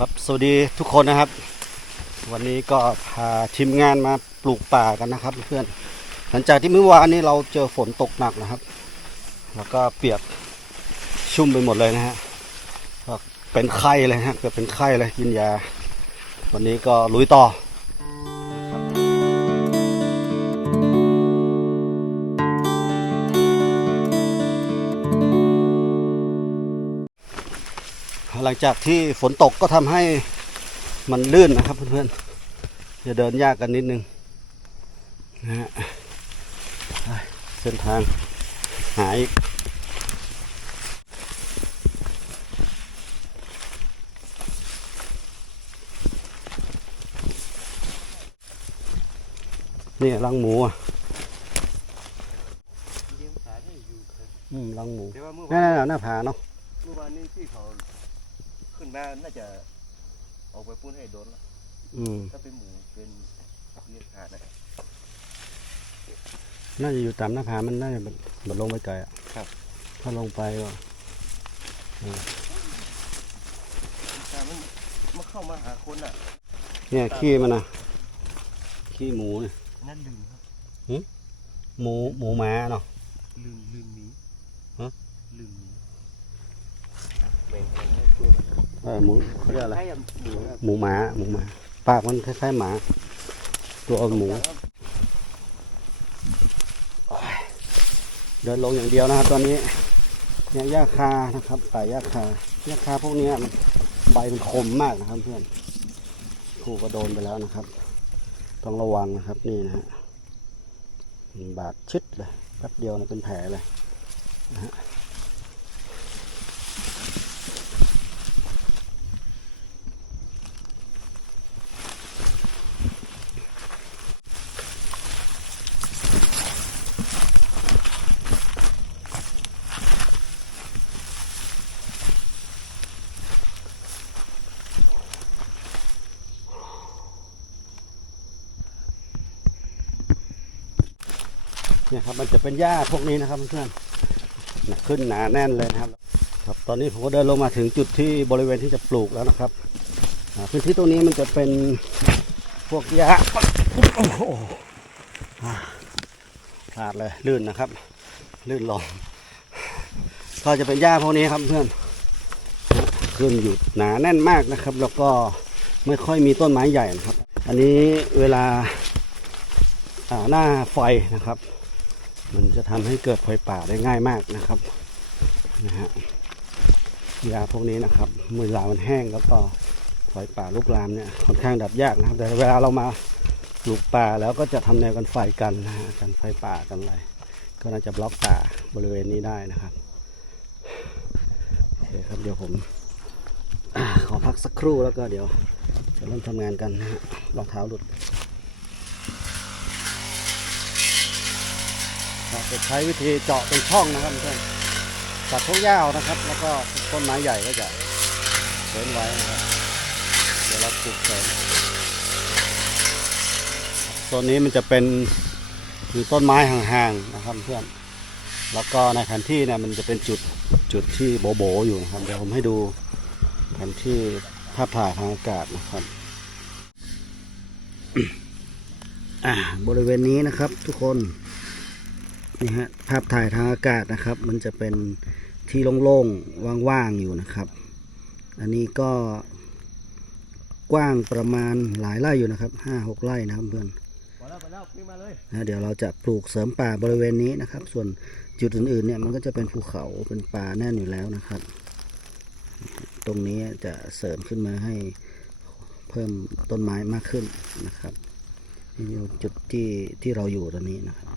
ครับสวัสดีทุกคนนะครับ วันนี้ก็พาทีมงานมาปลูกป่ากันนะครับ เพื่อนหลังจากที่เมื่อวานนี้เราเจอฝนตกหนักนะครับ แล้วก็เปียกชุ่มไปหมดเลยนะฮะก็เป็นไข้เลยฮะเกือบเป็นไข้เลยกินยา วันนี้ก็ลุยต่อ หลังจากที่ฝนตกก็ทำให้มันลื่นนะครับเพื่อนๆจะเดินยากกันนิดนึงนะฮะไปเส้นทางหาอีกนี่รังหมูอะเลี้ยงขาได้อยู่ครับอืมรังหมูแต่ว่าเมื่อนั่วานนๆหน้าผาเนาะเมื่อวานนี้ที่เขา ขึ้นมาน่าจะออกไปปุ้นให้โดนแล้วอืมถ้าเป็นหมูเป็นเลี้ยงขาได้น่าจะอยู่ตามหน้าผามันน่าจะมันลงไปไกลอะครับ ถ้าลงไปก็ขามันมาเข้ามาหาคนอะ เนี่ยขี้มันนะขี้หมูเนี่ยนั่นลืมครับหมูหมูหมาเนาะลืมลืมหมีฮะลืมหมีแบ่งอะไรให้ตัวมัน เออหมูเขาเรียกอะไรให้อะหมูครับหมูหมา หมูหมา ปากมันคล้ายๆหมา ตัวเอาหมูเดินลงอย่างเดียวนะครับ ตอนนี้เนี่ยหญ้าคานะครับป่าหญ้าคาหญ้าคาพวกเนี้ยมันใบมันคมมากนะครับเพื่อนครูก็โดนไปแล้วนะครับ ต้องระวังนะครับนี่นะฮะมันบาดชิดเลยแป๊บเดียวนะเป็นแผลเลยนะฮะ เนี่ยครับมันจะเป็นหญ้าพวกนี้นะครับเพื่อนๆขึ้นหนาแน่นเลยนะครับ ครับตอนนี้ผมก็เดินลงมาถึงจุดที่บริเวณที่จะปลูกแล้วนะครับพื้นที่ตรงนี้มันจะเป็นพวกหญ้าโอ้โหอ่าพลาดเลยลื่นนะครับ ลื่นลงก็จะเป็นหญ้าพวกนี้ครับเพื่อนขึ้นอยู่หนาแน่นมากนะครับ แล้วก็ไม่ค่อยมีต้นไม้ใหญ่นะครับ อันนี้เวลาหน้าไฟนะครับ มันจะทำให้เกิดไฟป่าได้ง่ายมากนะครับนะฮะยาพวกนี้นะครับเมื่อเวลามันแห้งแล้วก็ไฟป่าลุกลามเนี่ยค่อนข้างดับยากนะครับ แต่เวลาเรามาปลูกป่าแล้วก็จะทำแนวกันไฟกันนะฮะกันไฟป่ากันอะไรก็น่าจะบล็อกป่าบริเวณนี้ได้นะครับโอเคครับเดี๋ยวผมอขอพักสักครู่แล้วก็เดี๋ยวจะเริ่มทำงานกันนะฮะรองเท้าหลุด จะใช้วิธีเจาะเป็นช่องนะครับเพื่อนตัดพวกหญ้าเอานะครับ แล้วก็ต้นไม้ใหญ่ก็จะเว้นไว้นะครับเดี๋ยวเราปลูกเสริมโซนนี้มันจะเป็นมีต้นไม้ห่างๆนะครับเพื่อน แล้วก็ในแผนที่เนี่ยมันจะเป็นจุดจุดที่โบโบๆอยู่นะครับเดี๋ยวผมให้ดูแผนที่ภาพถ่ายทางอากาศนะครับอ่าบริเวณนี้นะครับทุกคน นี่ฮะภาพถ่ายทางอากาศนะครับ มันจะเป็นที่โล่งๆว่างๆอยู่นะครับ อันนี้ก็กว้างประมาณหลายไร่อยู่นะครับห้าหกไร่นะครับเพื่อนพอแล้วพอแล้วขึ้นมาเลยนะเดี๋ยวเราจะปลูกเสริมป่าบริเวณนี้นะครับ ส่วนจุดอื่นๆเนี่ยมันก็จะเป็นภูเขาเป็นป่าแน่นอยู่แล้วนะครับ ตรงนี้จะเสริมขึ้นมาให้เพิ่มต้นไม้มากขึ้นนะครับนี่คือจุดที่ที่เราอยู่ตอนนี้นะครับ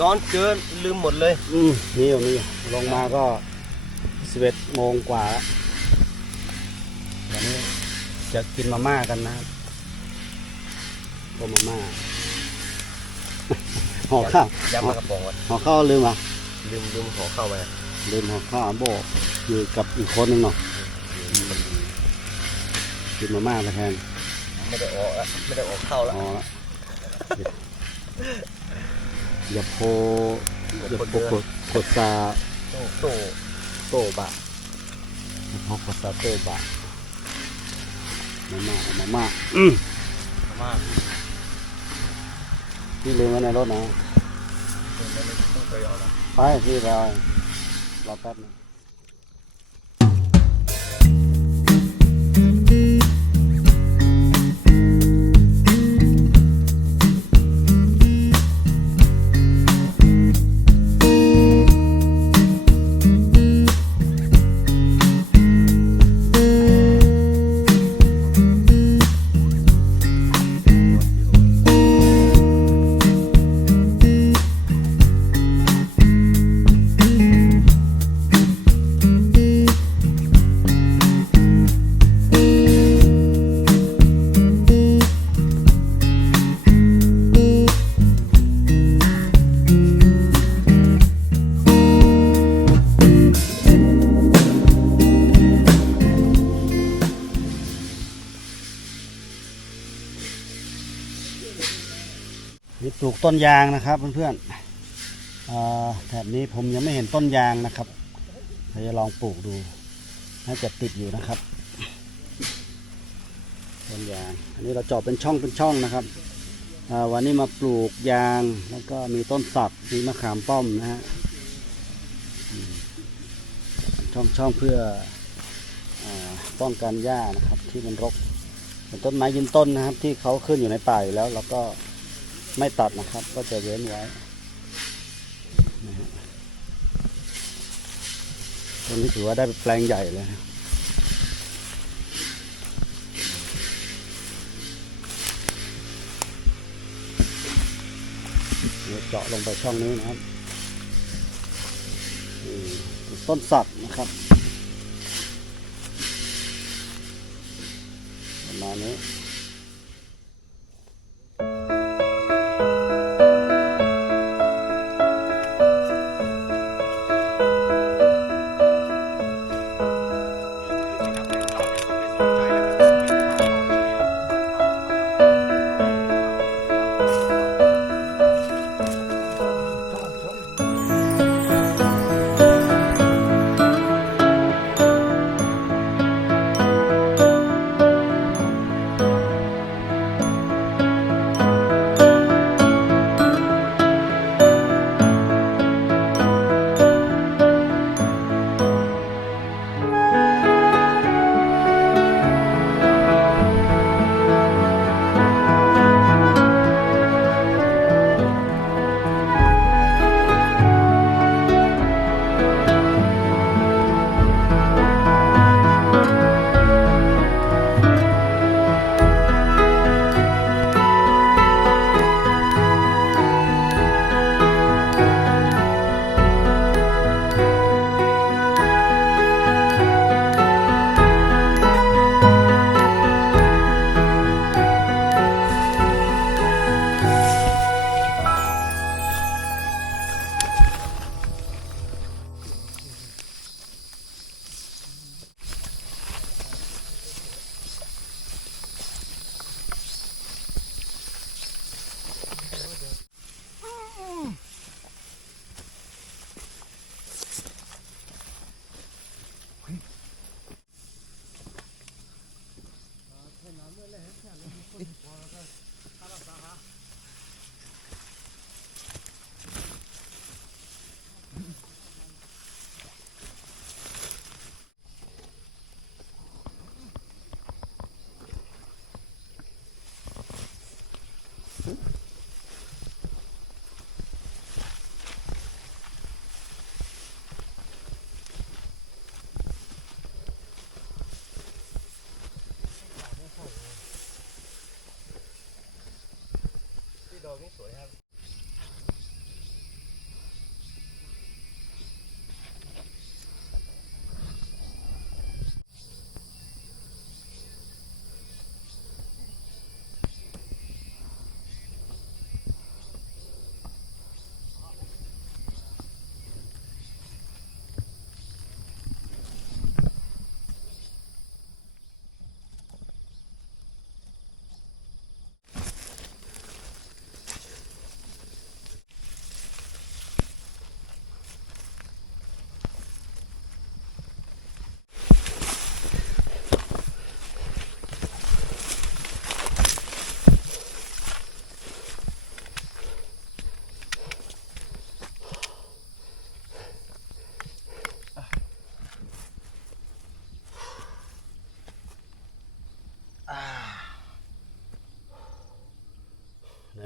จอนเจอลืมหมดเลย อืมนี่อยู่นี่ลงมาก็สิบเอ็ดโมงกว่าแล้ววันนี้จะกินมาม่ากันนะครับต้มมาม่า ห่อข้าวยำมากระป๋องอะห่อข้าวลืมอะลืมลืมห่อเข้ามาลืมห่อข้าวโบกอยู่กับอีกคนหนึ่งเนาะกินมาม่ามาแทนไม่ได้ออกละไม่ได้ออกเข้าละอ๋อละ อย่าโพอย่าโพกดกดซาโต้โต้โตบะพกภาษาเต้บะมาม่าเอามาม่าอืมมากพี่ลืมไว้ในรถนะต้องไปเอาละไปพี่รอรอแป๊บหนึง นี่ปลูกต้นยางนะครับเพื่อนๆแถบนี้ผมยังไม่เห็นต้นยางนะครับเราจะลองปลูกดูน่าจะติดอยู่นะครับต้นยาง อันนี้เราเจาะเป็นช่องเป็นช่องนะครับวันนี้มาปลูกยางแล้วก็มีต้นสักมีมะขามป้อมนะฮะช่องช่องเพื่ออป้องกันหญ้านะครับที่มันรกเป็นต้นไม้ยืนต้นนะครับ ที่เขาขึ้นอยู่ในป่าอยู่แล้วเราก็ ไม่ตัดนะครับ ก็จะเว้นไว้นะฮะต้นนี้ถือว่าได้แปลงใหญ่เลยนะเจาะลงไปช่องนี้นะครับต้นสักนะครับ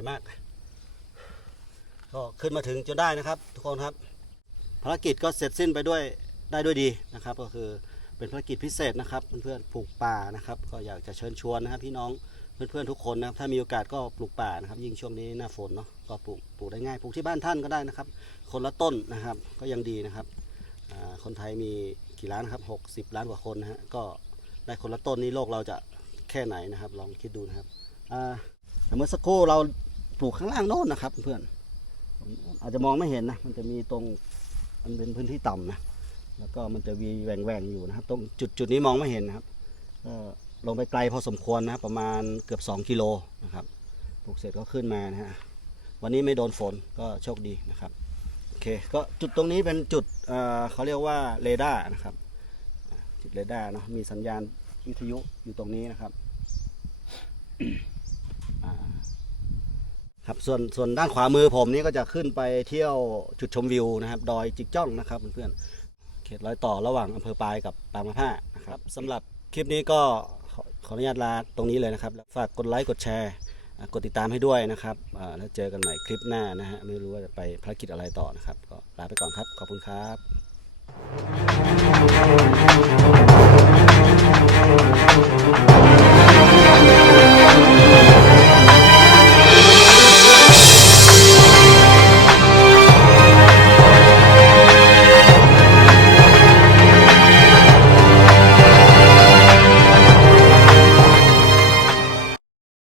มาก ก็ขึ้นมาถึงจนได้นะครับ ทุกคนครับ ภารกิจก็เสร็จสิ้นไปด้วยได้ด้วยดีนะครับ ก็คือเป็นภารกิจพิเศษนะครับเพื่อนๆปลูกป่านะครับ ก็อยากจะเชิญชวนนะครับพี่น้องเพื่อนๆทุกคนนะครับถ้ามีโอกาสก็ปลูกป่านะครับ ยิ่งช่วงนี้หน้าฝนเนาะก็ปลูกปลูกได้ง่ายปลูกที่บ้านท่านก็ได้นะครับ คนละต้นนะครับก็ยังดีนะครับคนไทยมีกี่ล้านครับ 60 ล้านกว่าคนนะฮะก็ได้คนละต้นนี้โลกเราจะแค่ไหนนะครับ ลองคิดดูนะครับอ่าเมื่อสักครู่เรา ปลูกข้างล่างโน้นนะครับ เพื่อนอาจจะมองไม่เห็นนะมันจะมีตรงมันเป็นพื้นที่ต่ำนะแล้วก็มันจะมีแหว่งแหว่งๆอยู่นะครับ ตรงจุดจุดนี้มองไม่เห็นนะครับก็ลงไปไกลพอสมควรนะประมาณเกือบ 2 กิโลนะครับปลูกเสร็จก็ขึ้นมานะฮะวันนี้ไม่โดนฝนก็โชคดีนะครับโอเคก็จุดตรงนี้เป็นจุดเเขาเรียกว่าเรดาร์นะครับจุดเรดาร์เนาะมีสัญญาณวิทยุอยู่ตรงนี้นะครับ ครับส่วนส่วนด้านขวามือผมนี่ก็จะขึ้นไปเที่ยวจุดชมวิวนะครับ ดอยจิกจ้องนะครับเพื่อนๆเขตรอยต่อระหว่างอำเภอปายกับปางมะผ้านะครับสำหรับคลิปนี้ก็ขออนุญาตลาตรงนี้เลยนะครับฝากกดไลค์กดแชร์กดติดตามให้ด้วยนะครับแล้วเจอกันใหม่คลิปหน้านะฮะไม่รู้ว่าจะไปภารกิจอะไรต่อนะครับ ก็ลาไปก่อนครับ ขอบคุณครับ